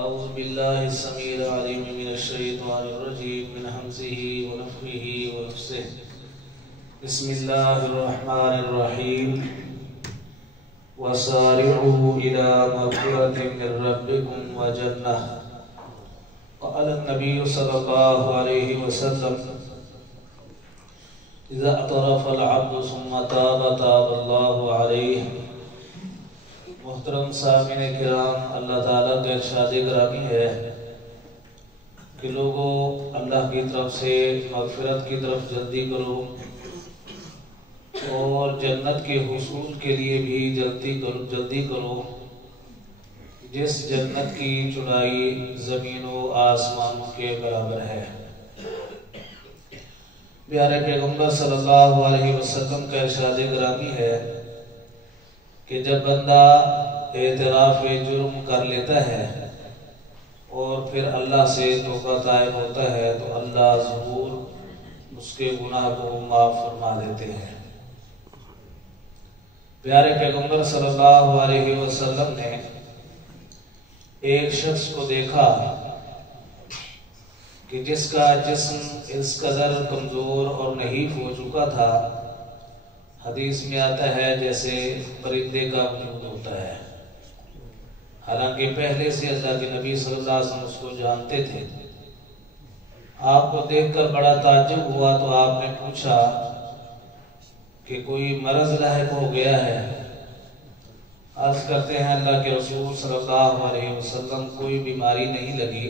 أعوذ بالله السميع العليم من الشيطان الرجيم من همزه ونفخه ونفسه بسم الله الرحمن الرحيم وسارعوا إلى مغفرة من ربكم وجنة وقال النبي صلى الله عليه وسلم إذا اعترف العبد ثم تاب تاب الله عليه۔ محترم سامعین کرام، اللہ تعالیٰ کا ارشاد گرامی ہے کہ لوگوں اللہ کی طرف سے مغفرت کی طرف جلدی کرو اور جنت کے حصول کے لیے بھی جلدی کرو جس جنت کی چوڑائی زمین و آسمانوں کے برابر ہے۔ پیارے پیغمبر صلی اللہ علیہ وسلم کا ارشاد گرامی ہے کہ جب بندہ اعتراف جرم کر لیتا ہے اور پھر اللہ سے توبہ طائب ہوتا ہے تو اللہ ضرور اس کے گناہ کو معاف فرما دیتے ہیں۔ پیارے پیغمبر صلی اللہ علیہ وسلم نے ایک شخص کو دیکھا کہ جس کا جسم اس قدر کمزور اور نحیف ہو چکا تھا، حدیث میں آتا ہے جیسے پرندے کا وجود ہوتا ہے، حالانکہ پہلے سے اللہ کے نبی صلی اللہ علیہ وسلم اس کو جانتے تھے۔ آپ کو دیکھ کر بڑا تعجب ہوا تو آپ نے پوچھا کہ کوئی مرض لاحق ہو گیا ہے؟ عرض کرتے ہیں اللہ کے رسول صلی اللہ علیہ وسلم کوئی بیماری نہیں لگی۔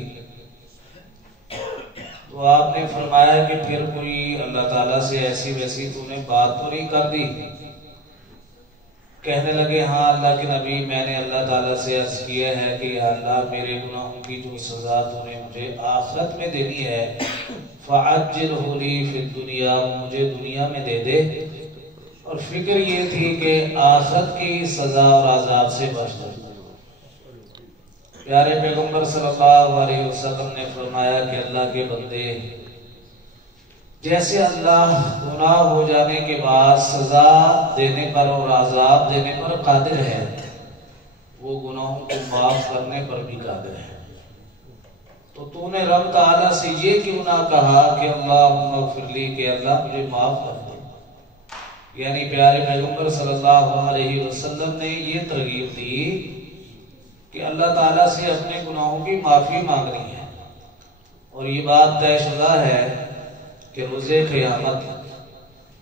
تو آپ نے فرمایا کہ پھر کوئی اللہ تعالیٰ سے ایسی ویسی تو نے بات تو نہیں کر دی؟ کہنے لگے ہاں اللہ کے نبی، میں نے اللہ تعالیٰ سے عرض کیا ہے کہ یا اللہ میرے گناہوں کی جو سزا تو نے مجھے آخرت میں دینی ہے فَعَجِّلْهُ لِي فِي الدُّنْيَا، مجھے دنیا میں دے دے، اور فکر یہ تھی کہ آخرت کی سزا اور عذاب سے بچ جائے۔ پیارے پیغمبر صلی اللہ علیہ وسلم نے فرمایا کہ اللہ کے بندے، جیسے اللہ گناہ ہو جانے کے بعد سزا دینے پر اور عذاب دینے پر قادر ہے، وہ گناہوں کو معاف کرنے پر بھی قادر ہے۔ تو نے رب تعالیٰ سے یہ کیوں نہ کہا کہ اللہم اغفر لی، کہ اللہ مجھے معاف کر دے؟ یعنی پیارے پیغمبر صلی اللہ علیہ وسلم نے یہ ترغیب دی کہ اللہ تعالیٰ سے اپنے گناہوں کی معافی مانگنی ہے، اور یہ بات طے شدہ ہے کہ روز قیامت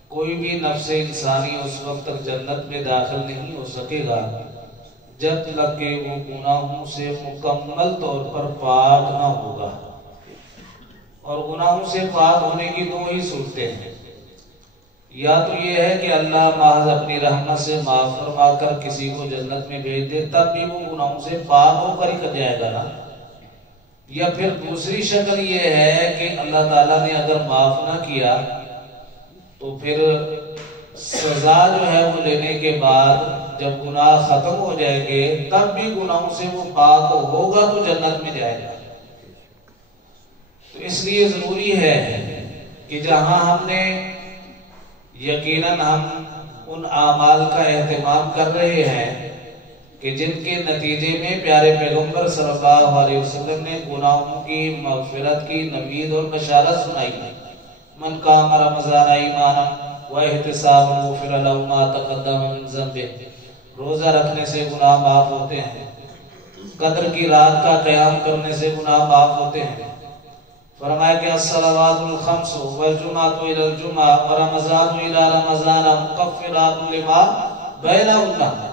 کوئی بھی نفس انسانی اس وقت تک جنت میں داخل نہیں ہو سکے گا جب تک کہ وہ گناہوں سے مکمل طور پر پاک نہ ہوگا۔ اور گناہوں سے پاک ہونے کی دو ہی صورتیں ہیں، یا تو یہ ہے کہ اللہ محض اپنی رحمت سے معاف فرما کر کسی کو جنت میں بھیج دے، تب بھی وہ گناہوں سے پاک ہو کر ہی کر جائے گا نا، یا پھر دوسری شکل یہ ہے کہ اللہ تعالیٰ نے اگر معاف نہ کیا تو پھر سزا جو ہے وہ لینے کے بعد جب گناہ ختم ہو جائیں گے تب بھی گناہوں سے وہ پاک ہوگا تو جنت میں جائے گا۔ تو اس لیے ضروری ہے کہ جہاں ہم نے یقیناً ہم ان اعمال کا اہتمام کر رہے ہیں کہ جن کے نتیجے میں پیارے پیغمبر صلی اللہ علیہ وسلم نے گناہوں کی مغفرت کی نوید اور بشارت سنائی ہے، من قام رمضان ایمانا واحتسابا غفر له ما تقدم من ذنبه، روزہ رکھنے سے گناہ معاف ہوتے ہیں، قدر کی رات کا قیام کرنے سے گناہ معاف ہوتے ہیں۔ فرمایا کہ الصلوات الخمس والجمعۃ الی الجمعہ ورمضان الی رمضان مکفرات لما بینہن،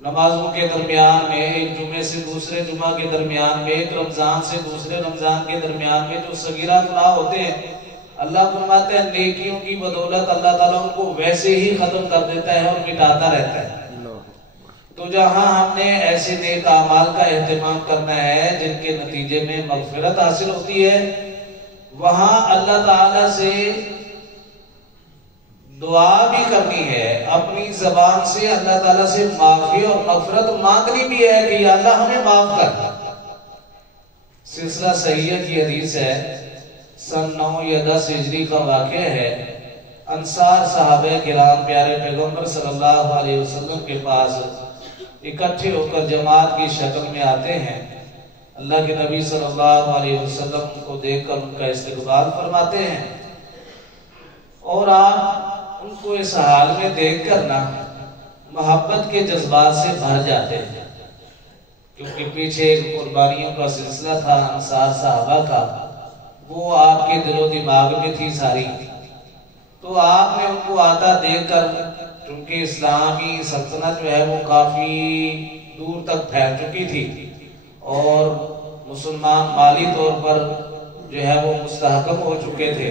نمازوں کے درمیان میں، ایک جمعے سے دوسرے جمعہ کے درمیان میں، ایک رمضان سے دوسرے رمضان کے درمیان میں جو صغیرہ گناہ ہوتے ہیں، اللہ فرماتے ہیں نیکیوں کی بدولت اللہ تعالیٰ ان کو ویسے ہی ختم کر دیتا ہے اور مٹاتا رہتا ہے۔ تو جہاں ہم نے ایسے نیک اعمال کا اہتمام کرنا ہے جن کے نتیجے میں مغفرت حاصل ہوتی ہے، وہاں اللہ تعالیٰ سے دعا بھی کرنی ہے، اپنی زبان سے اللہ تعالیٰ سے معافی اور مغفرت مانگنی بھی ہے کہ یا اللہ ہمیں معاف کر۔ سلسلہ صحیحہ کی حدیث ہے، سن 9 یا 10 ہجری کا واقعہ ہے، انصار صحابہ کرام پیارے پیغمبر صلی اللہ علیہ وسلم کے پاس اکٹھے ہو کر جماعت کی شکل میں آتے ہیں اللہ کے نبی صلی اللہ علیہ وسلم کو دیکھ کر ان کا استقبال فرماتے ہیں، اور آپ ان کو اس حال میں دیکھ کر نا محبت کے جذبات سے بھر جاتے ہیں، کیونکہ پیچھے ایک قربانیوں کا سلسلہ تھا انصار صحابہ کا، وہ آپ کے دل و دماغ میں تھی ساری، تو آپ نے ان کو آتا دیکھ کر، کیونکہ اسلامی سلطنت جو ہے وہ کافی دور تک پھیل چکی تھی اور مسلمان مالی طور پر جو ہے وہ مستحکم ہو چکے تھے،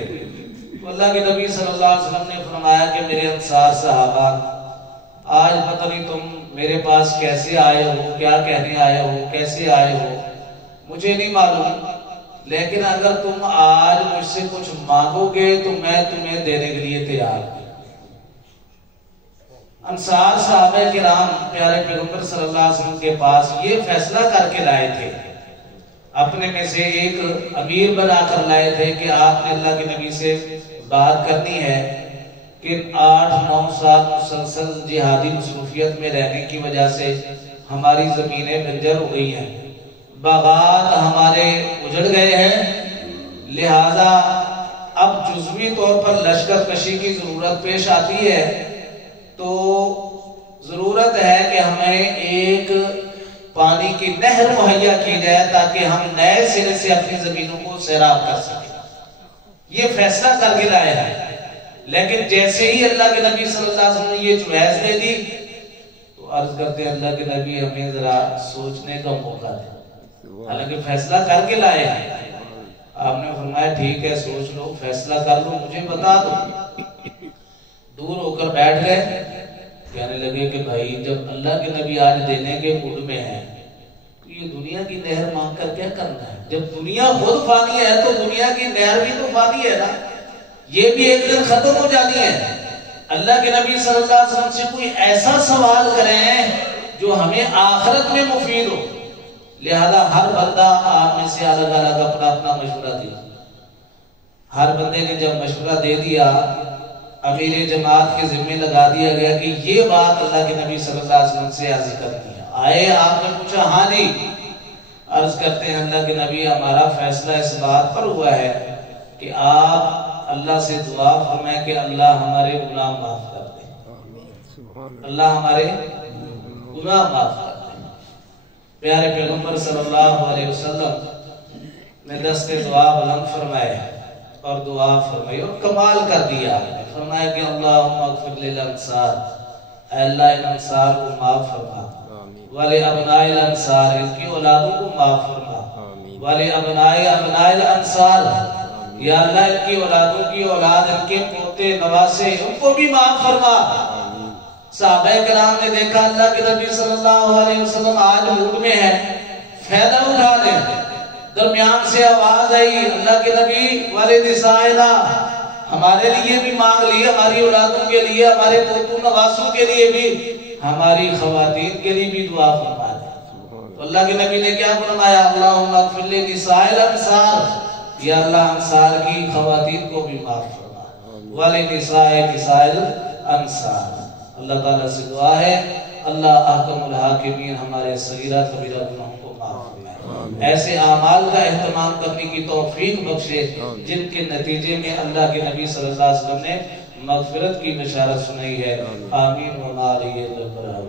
تو اللہ کے نبی صلی اللہ علیہ وسلم نے فرمایا کہ میرے انصار صحابہ، آج پتہ نہیں تم میرے پاس کیسے آئے ہو، کیا کہنے آئے ہو، کیسے آئے ہو، مجھے نہیں معلوم، لیکن اگر تم آج مجھ سے کچھ مانگو گے تو میں تمہیں دینے کے لیے تیار ہوں۔ انصار صحابہ کرام پیارے پیغمبر صلی اللہ علیہ وسلم کے پاس یہ فیصلہ کر کے لائے تھے، اپنے میں سے ایک امیر بنا کر لائے تھے کہ آپ نے اللہ کے نبی سے بات کرنی ہے کہ 8-9 سال مسلسل جہادی مصروفیت میں رہنے کی وجہ سے ہماری زمینیں بنجر ہو گئی ہیں، باغات ہمارے اجڑ گئے ہیں، لہذا اب جزوی طور پر لشکر کشی کی ضرورت پیش آتی ہے، تو ضرورت ہے کہ ہمیں ایک پانی کی نہر مہیا کی جائے تاکہ ہم نئے سرے سے اپنی زمینوں کو سیراب کر سکیں۔ یہ فیصلہ کر کے لائے ہیں، لیکن جیسے ہی اللہ کے نبی صلی اللہ علیہ وسلم نے یہ جوائز دے دی تو عرض کرتے ہیں اللہ کے نبی ہمیں ذرا سوچنے کا موقع دے، حالانکہ فیصلہ کر کے لائے ہیں۔ آپ نے فرمایا ٹھیک ہے سوچ لو، فیصلہ کر لو، مجھے بتا دو۔ دور ہو کر بیٹھ گئے، کہنے لگے کہ بھائی جب اللہ کے نبی آج دینے کے موڈ میں ہیں تو یہ دنیا کی نہر مانگ کر کیا کرنا ہے؟ جب دنیا خود فانی ہے تو دنیا کی نہر بھی تو فانی ہے نا، یہ بھی ایک دن ختم ہو جانی ہے۔ اللہ کے نبی صلی اللہ علیہ وسلم سے کوئی ایسا سوال کریں جو ہمیں آخرت میں مفید ہو، لہذا ہر بندہ آپ میں سے الگ الگ اپنا اپنا مشورہ دیا۔ ہر بندے نے جب مشورہ دے دیا، امیر جماعت کے ذمہ لگا دیا گیا کہ یہ بات اللہ کے نبی صلی اللہ علیہ وسلم سے عرض کرنی ہے۔ آئے، آپ نے پوچھا ہاں جی، عرض کرتے ہیں اللہ کے نبی ہمارا فیصلہ اس بات پر ہوا ہے کہ آپ اللہ سے دعا فرمائیں کہ اللہ ہمارے گناہ معاف کر دے، اللہ ہمارے گناہ معاف کر دے۔ پیارے پیغمبر صلی اللہ علیہ وسلم نے دست دعا بلند فرمائے اور دعا فرمائی اور کمال کر دیا، فرمایا کہ اللہم اغفر للانصار، اے اللہ ان انصار کو معاف فرما، ولی ابناء الانصار ان کی اولادوں کو معاف فرما، ولی ابناء الانصار یا اللہ ان کی اولادوں کی اولاد، ان کے پوتے نواسے ان کو بھی معاف فرما۔ صحابہ کرام نے دیکھا اللہ کے نبی صلی اللہ علیہ وسلم آج موڈ میں ہے، فائدہ اٹھا لیں۔ درمیان سے آواز آئی اللہ کے نبی والد نسائنا، ہمارے لیے بھی مانگ لی، ہماری اولادوں کے لیے، ہمارے پوتوں نواسوں کے لیے بھی، ہماری خواتین کے لیے بھی دعا فرما دے۔ تو اللہ کے نبی نے کیا فرمایا؟ اللہم اغفر لنساء الانصار، یا اللہ انصار کی خواتین کو بھی معاف فرما، ولنساء الانصار۔ اللہ تعالیٰ سے دعا ہے اللہ احکم الحاکمین ہمارے صغیرہ کبیرہ گناہوں کو معاف فرمائے، ایسے اعمال کا اہتمام کرنے کی توفیق بخشے جن کے نتیجے میں اللہ کے نبی صلی اللہ علیہ وسلم نے مغفرت کی بشارت سنائی ہے۔ آمین و علیہ وسلم۔